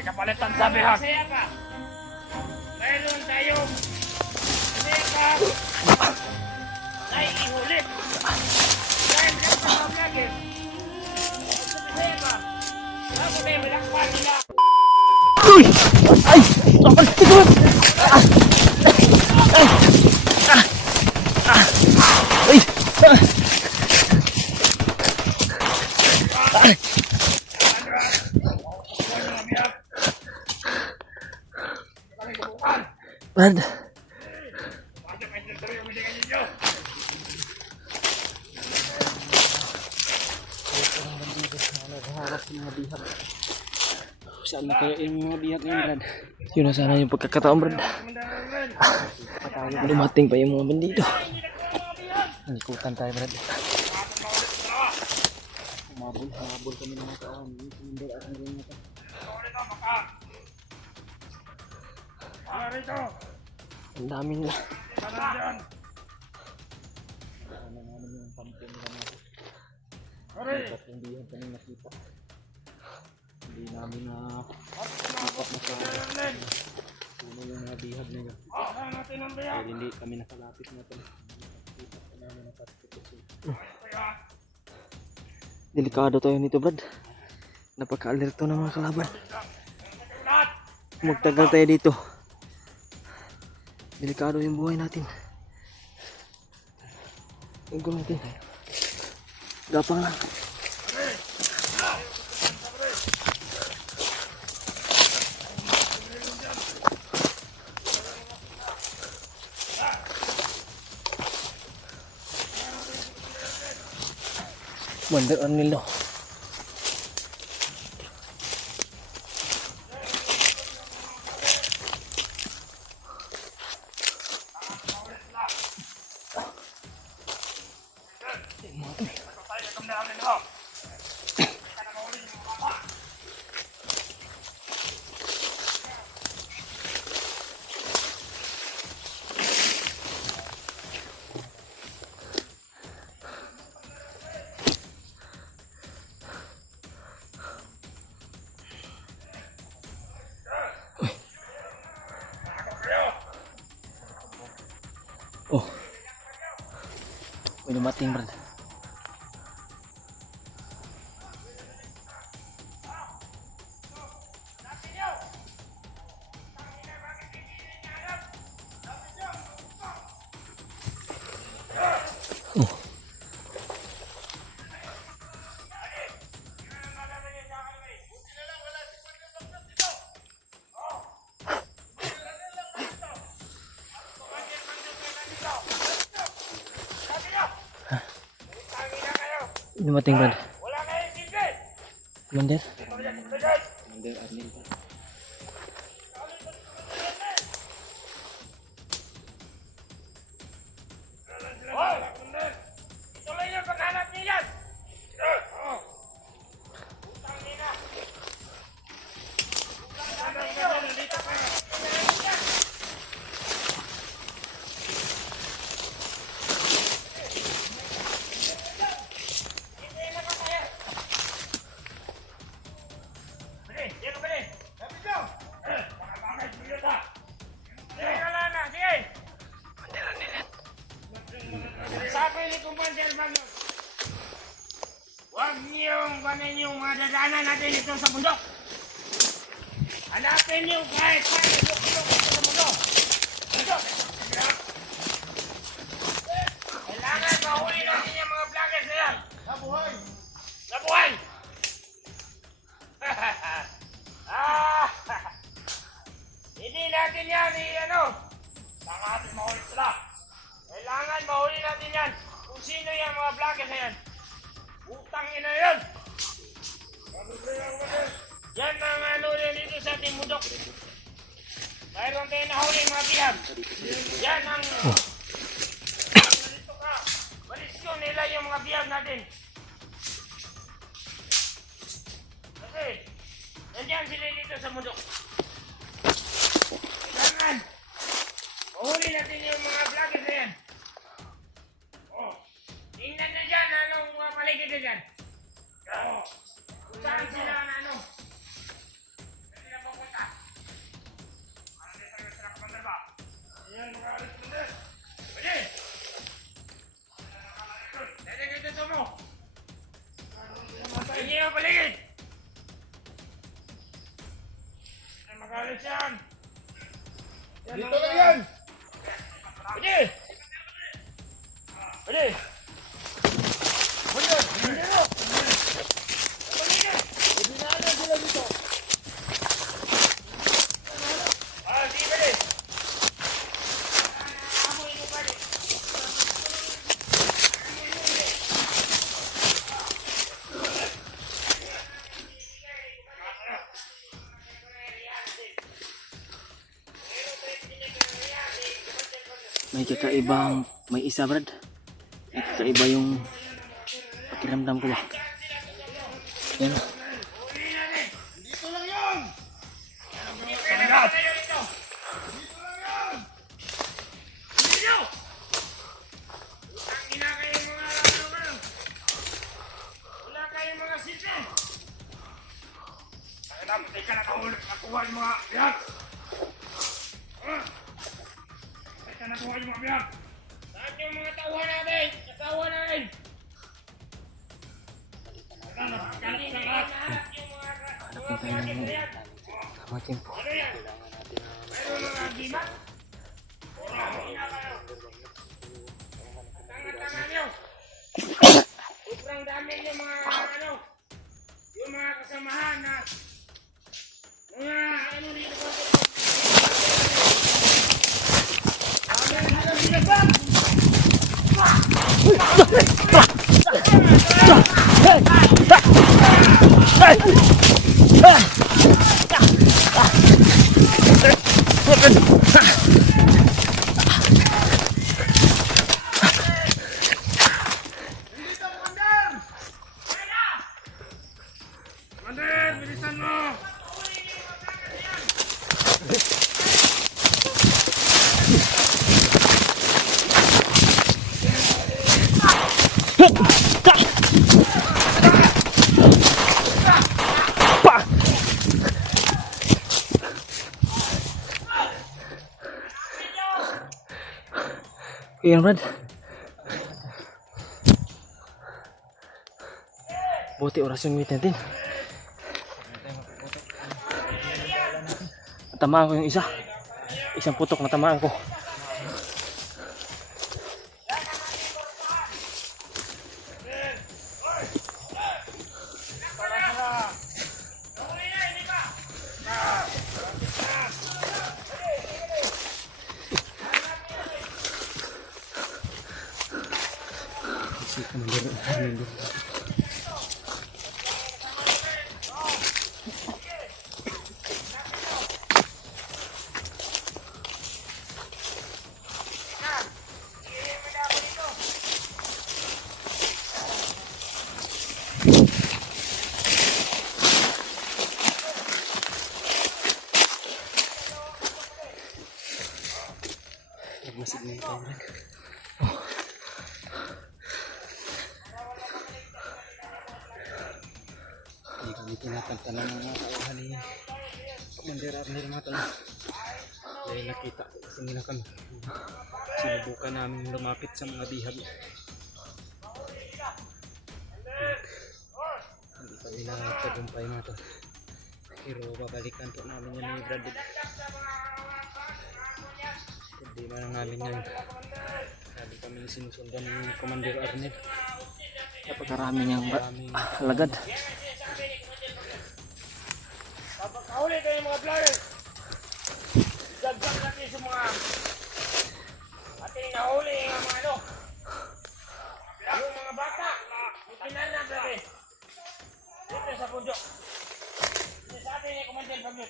May kapalitan sabi ha. Masaya ka. Mayroon tayong masaya ka. Naiihuli. Dahil ka sa mga vlogger. Masaya ka. Bago tayo malakpan nila. Uy! Ay! Kapal! Tignan! Ay! Brad! Saan na kaya yung mga bihag ngayon, Brad? Yun na sana yung pagkakataon, Brad. Dumating pa yung mga bandito. Nalikutan tayo, Brad. Humabol kami ng mga taon. Hindi at hindi nga ito. Ang dami nila. Ano namin yung pampun nila natin. Tatlong bihag kami nakita. Hindi namin na ipat na sa puno yung mga bihag nila. Dahil hindi kami nakalapit natin. Nakita ko namin na patipusin. Delikado tayo nito, Brad. Napaka-alerto ng mga kalaban. Magtagal tayo dito. Delikado yung buhay natin. Tingnan natin. Gapang lang. Banderan nila. Oh. May dumating, Brad. Oh. Dumating, Brad. Commander. Commander Arnil pa. Ituloy yung paghanap niyan. Sabi ni Commander Bagno, huwag niyong banin yung mga dadaanan natin ito sa bundok. Hanapin niyo kahit saan ilok-ilok ito sa bundok. Bundok! Kailangan mahuli natin yung mga vloggers na yan. Nabuhay! Nabuhay! Hindi natin yan Saan natin mahuli sila? Kailangan mahuli natin yan. Kung sino yan mga vloggers na yan. Utang ina yan. Yan ang yan dito sa ating bundok. Mayroon tayo nahuli mga bihag. Yan ang dito ka. Balisyon nila yung mga bihag natin. Kasi nandiyan sila dito sa bundok. Kailangan mahuli natin yung mga vloggers na yan. Tingnan na dyan, anong paligid na dyan? Saan sila na Alis yan! Dito lang yan! Pwede! Pwede! Pwede! Pwede mo! Pwede! Ibinaanan sila dito. Di pwede! Amoy mo pwede! May kakaibang, may isa brad. May kakaiba yung pakiramdam ko ba. Yan. Dito lang yan! Salamat! Wala kayong mga sisi! Patay ka nakuha yung mga biyag! Patay ka nakuha yung mga biyag! Saan yung mga tauhan natin? Kasawa natin! Hanap na tayo ng tama tempo. Ano yan? Mayroon mga gimat? Tanga-tanga nyo! Sobrang dami yung mga ano, yung mga kasamahan na mga ano dito ko. Commander, bilisan mo! Yan brad. Buti oras yung meet natin. Natamaan ko yung isa. Isang putok natamaan ko. Masig na yung camera. Hindi kami tinatagtan ng mga kauhan ni Commander Arnel mga tala. Dahil nakita kasi nila kami. Sinubukan namin lumapit sa mga bihag. Hindi kami nakatagumpay mga to. Pero babalikan po namin yan ni Brad. Hindi man namin yan. Sabi kami sinusundan ni Commander Arnel. Napakarami niyang lagad. Kapag kahuli kayo mga vlogger, dagdag natin sa mga ating nahuli yung mga ano, yung mga bata, yung pinanap natin dito sa bundok. Sinasabi ni Commander Paglut.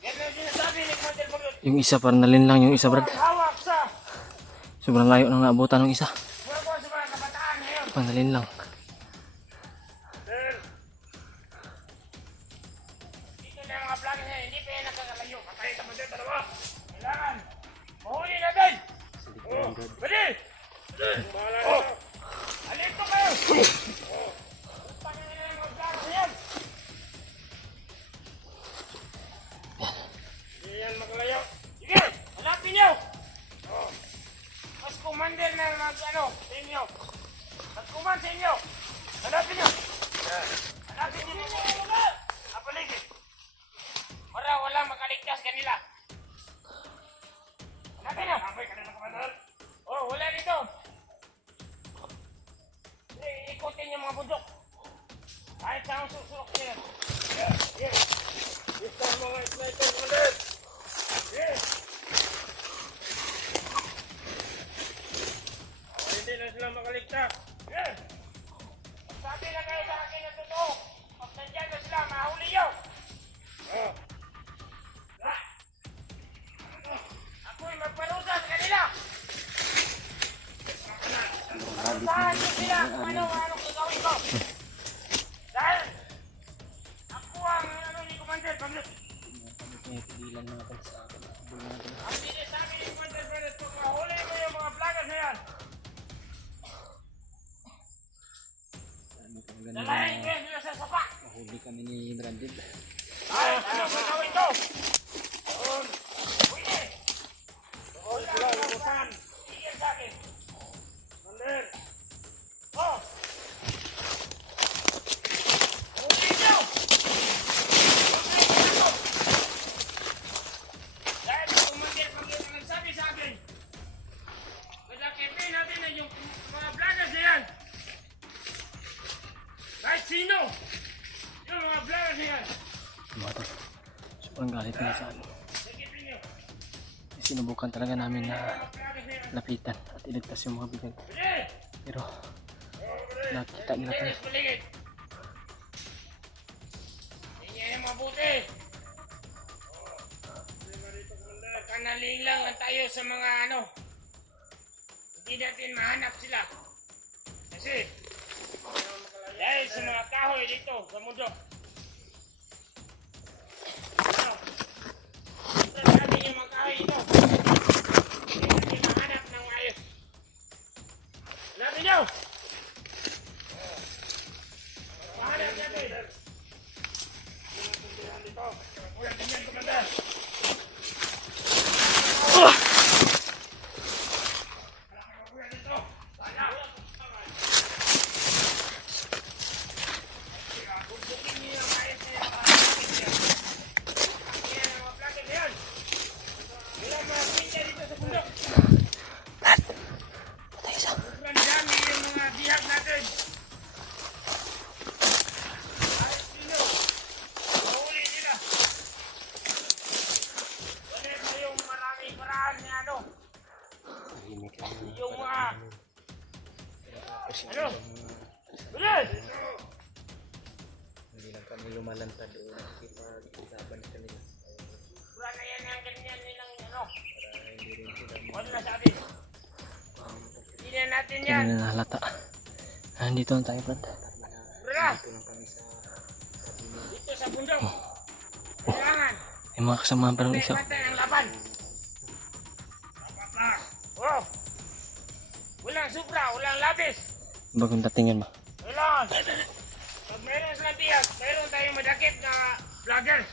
Yan ang sinasabi ni Commander Paglut. Yung isa parang nalinlang yung isa brad. Hawak sa Sobrang layo nang naabutan ng isa. mga sa mga kabataan ngayon. Parang nalinlang. Dito na yung mga vlogger na hindi pa yan nakakalayo. Patay sa mga dalawa. Kailangan mahuli natin. Pwede! Oh! Alito kayo! Oh! Utang na yung mga vlogger na yan. Hindi yan makalayo. Sige! Hanapin nyo! Oh! Mas commander na mag ano sa inyo. Mas command sa inyo. Hanapin nyo! Yan. ikutin yung mga bundok. Kahit saan susulok nila. Yes. Gusto ang mga sniper, Commander. Yes. Hindi na sila makaligtas. Yes. Sabi na kayo sa akin na totoo. Pag nandyan na sila, mahuli yun. Ako'y magparusa sa kanila. Parusahan nyo sila kung anong gagawin ko. Dahil ako ang ni Commander Pamlet. Kaya pigilan natin sa takbo natin. Ang sinasabi ni Commander Pamlet, kung mahuli mo yung mga vloggers na yan, Ano pang ganun dalahin ko na yan sila sa sapa. mahuli kami ni Brandon. Dahil anong gagawin ko? Pwede. Wala kang urusan. Tigil sa akin. Commander. Oh! Huli nyo! Dahil si Commander Pamlet ang nagsabi sa akin, madakipin natin na yung mga vloggers na yan. Kahit sino, yung mga vloggers na yan. Mga tol, sobrang galit na sa amin. Dakipin nyo. Sinubukan talaga namin na Mga vloggers na yan. lapitan at iligtas yung mga bigay. Pwede! Pero nakita nila tayo. Dennis, paligid. Hindi niya mabuti. Kanaling lang tayo sa mga ano. Hindi natin mahanap sila. Kasi dahil sa mga kahoy dito sa mundo. Ano? Punta natin yung mga kahoy dito. Hindi natin mahanap ng ayos. Labi nyo! Mahanap natin! Dito. Kuya, tingnan, Commander. Kuya, dito. Sana. Bugbukin niyo yung ayos na yung mga vloggers niya. Yan ang mga vloggers na yan. Wala mga pinta dito sa bundok. Sobrang dami yung mga bihag natin. Kahit sino, mahuli nila. Wala pa yung maraming paraan na ano. Tahimik lang. Yung mga... Ano? Ulit! Hindi lang kami lumalantad o nakikipag-isaban sa kanila. Pura na yan ang ganyan nilang ano. Para hindi rin sila Wala na sa atin. Hindi na natin yan. Hindi na nahalata. Nandito na tayo, Brad. Pura na! Dito lang kami sa Dito sa bundok. Kailangan. may mga kasamahan pa ng isa. Bantay ang laban. Oh! Walang supra, walang labis. Bagong datingan ba? Kailangan. Pag mayroon silang biyag, mayroon tayong madakip na vloggers.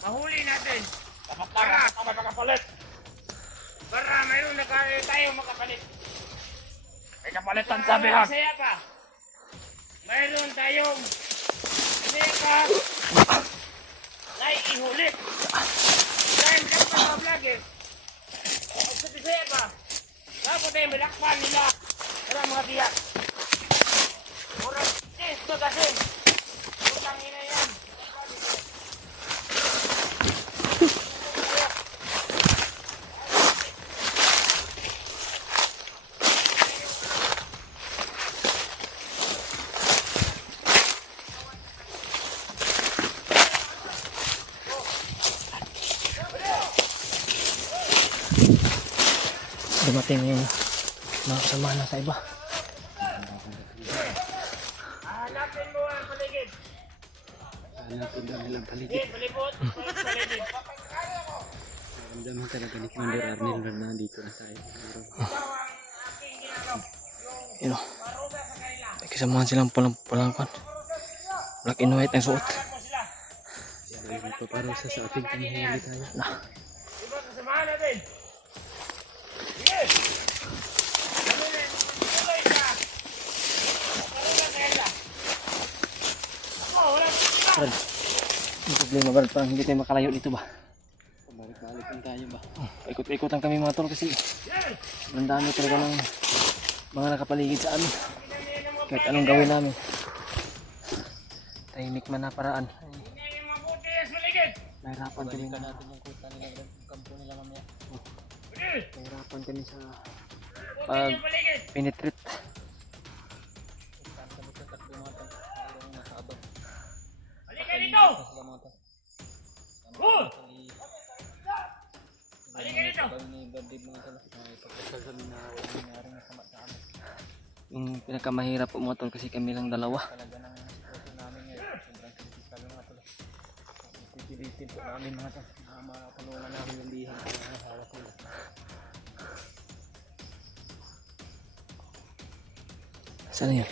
Mahuli natin. Para makapalit. Para mayroon na tayong makapalit. May kapalitan Para masaya pa. Mayroon tayong masaya pa na ihulit. Dahil dapat mga vloggers, pag sa bisaya pa, dapat tayong malakpan nila para mga biyag. Murang testo kasi. Utang ina yan. Dumating yung mga kasamahan na sa iba. Hanapin mo ang paligid. Hanapin daw nilang Hindi, paligid. palibot. Paligid. Ramdaman talaga ni Commander Arnel na nandito na tayo. Ikaw ang aking ginano. Yun o. Parusa sa kanila. May kasamahan silang pulang pan. Black and white ang suot. Hanap mo sila. May magpaparusa sa ating pamihili tayo. Diba kasamahan natin? Sige! Ano na? Tuloy ka! Parusa sa kanila. Ako, wala sa sila. Brad, yung problema Brad, parang hindi tayo makalayo dito ba? Pabalik-balik lang tayo ba? Paikot-ikotan kami mga tol kasi Yan! ang dami talaga ng mga nakapaligid sa amin. Pinamihan ng mga Kahit anong gawin namin. Tahimik man na paraan. Hindi yung mabuti sa paligid. Nahirapan kami Balikan na. natin yung kuta nila, yung kampo nila mamaya. Pwede. Nahirapan kami sa Mabuti yung paligid. penetrate. Saan kami sa tatlo mga tol? Mayroong nasa abang. Halika dito. Sila mga tol. Oh! Halika dito. Kami ni Bandib mga tol. Ipagkasal kami na walang nangyaring masama sa amin. Yung pinakamahirap po mga tol kasi kami lang dalawa. Talaga ng sitwasyon namin ngayon. Sobrang kritikal mga tol. Pipilitin po namin mga tol. Na matulungan namin yung lihang hawak nila. Saan yun?